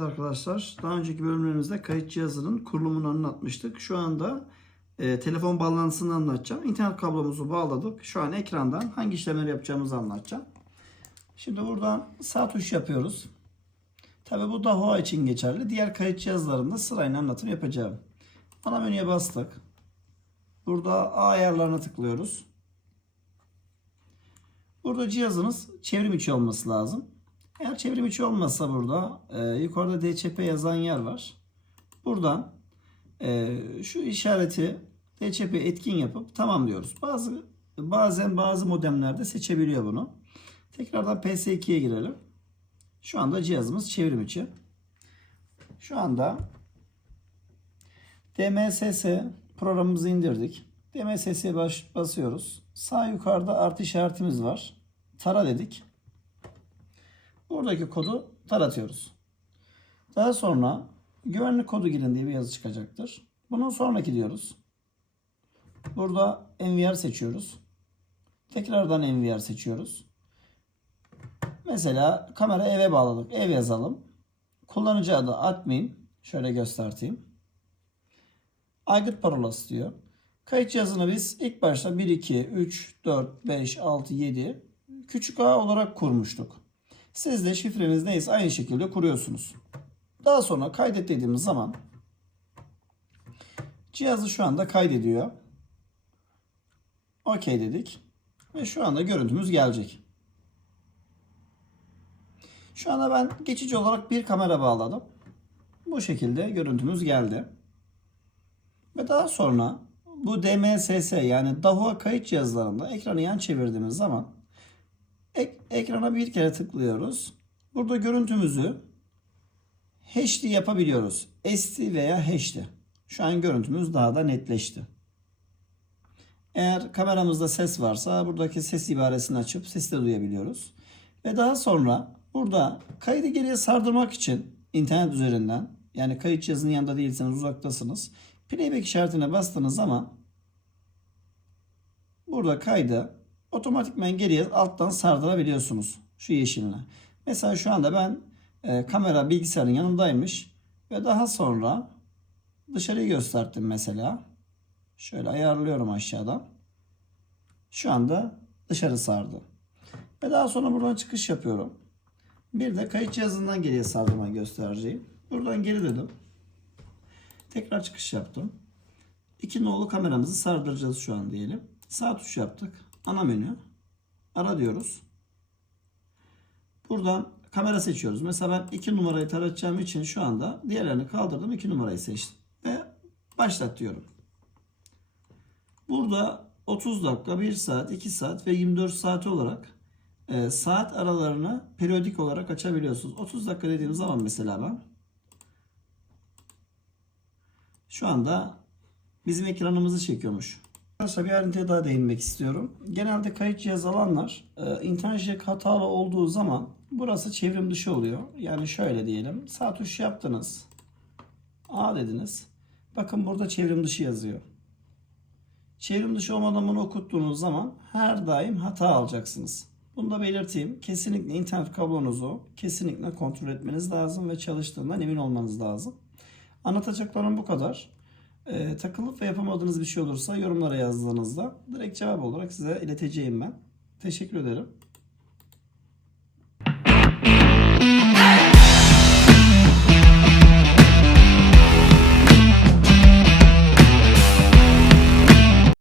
Evet arkadaşlar, daha önceki bölümlerimizde kayıt cihazının kurulumunu anlatmıştık. Şu anda e, telefon bağlantısını anlatacağım. İnternet kablomuzu bağladık. Şu an ekrandan hangi işlemleri yapacağımızı anlatacağım. Şimdi buradan sağ tuş yapıyoruz. Tabi bu Dahua için geçerli. Diğer kayıt cihazlarında sırayla anlatım yapacağım. Ana menüye bastık. Burada A ayarlarına tıklıyoruz. Burada cihazınız çevrim içi olması lazım. Eğer çevrim içi olmazsa burada e, yukarıda DCP yazan yer var. Buradan e, şu işareti DCP etkin yapıp tamam diyoruz. Bazı bazen bazı modemlerde seçebiliyor bunu. Tekrardan PS2'ye girelim. Şu anda cihazımız çevrim içi. Şu anda DMSS programımızı indirdik. DMSS'ye basıyoruz. Sağ yukarıda artı işaretimiz var. Tara dedik. Buradaki kodu taratıyoruz. Daha sonra güvenlik kodu girin diye bir yazı çıkacaktır. Bunun sonraki diyoruz. Burada NVR seçiyoruz. Tekrardan NVR seçiyoruz. Mesela kamera eve bağladık. Ev yazalım. Kullanıcı adı admin. Şöyle göstereyim. Aygıt parolası diyor. Kayıt cihazını biz ilk başta 1, 2, 3, 4, 5, 6, 7 küçük a olarak kurmuştuk. Siz de şifreniz neyse aynı şekilde kuruyorsunuz. Daha sonra kaydet dediğimiz zaman cihazı şu anda kaydediyor. OK dedik. Ve şu anda görüntümüz gelecek. Şu anda ben geçici olarak bir kamera bağladım. Bu şekilde görüntümüz geldi. Ve daha sonra bu DMSS yani Dahua kayıt cihazlarında ekranı yan çevirdiğimiz zaman ekrana bir kere tıklıyoruz. Burada görüntümüzü HD yapabiliyoruz. SD veya HD. Şu an görüntümüz daha da netleşti. Eğer kameramızda ses varsa buradaki ses ibaresini açıp sesi de duyabiliyoruz. Ve daha sonra burada kaydı geriye sardırmak için internet üzerinden yani kayıt cihazının yanında değilseniz uzaktasınız. Playback işaretine bastığınız zaman burada kaydı otomatikmen geriye alttan sardırabiliyorsunuz şu yeşiline. Mesela şu anda ben e, kamera bilgisayarın yanındaymış ve daha sonra dışarıyı gösterdim mesela. Şöyle ayarlıyorum aşağıdan. Şu anda dışarı sardı. Ve daha sonra buradan çıkış yapıyorum. Bir de kayıt cihazından geriye sardırma göstereceğim. Buradan geri dedim. Tekrar çıkış yaptım. İki nolu kameramızı sardıracağız şu an diyelim. Sağ tuş yaptık. Ana menü. Ara diyoruz. Buradan kamera seçiyoruz. Mesela ben iki numarayı taratacağım için şu anda diğerlerini kaldırdım. iki numarayı seçtim. Ve başlat diyorum. Burada 30 dakika, 1 saat, 2 saat ve 24 saat olarak e, saat aralarını periyodik olarak açabiliyorsunuz. 30 dakika dediğim zaman mesela ben şu anda bizim ekranımızı çekiyormuş. Arkadaşlar bir ayrıntıya daha değinmek istiyorum. Genelde kayıt cihaz alanlar e, internet jack hatalı olduğu zaman burası çevrim dışı oluyor. Yani şöyle diyelim. Sağ tuş yaptınız. A dediniz. Bakın burada çevrim dışı yazıyor. Çevrim dışı olmadan bunu okuttuğunuz zaman her daim hata alacaksınız. Bunu da belirteyim. Kesinlikle internet kablonuzu kesinlikle kontrol etmeniz lazım ve çalıştığından emin olmanız lazım. Anlatacaklarım bu kadar. Ee, takılıp ve yapamadığınız bir şey olursa yorumlara yazdığınızda direkt cevap olarak size ileteceğim ben. Teşekkür ederim.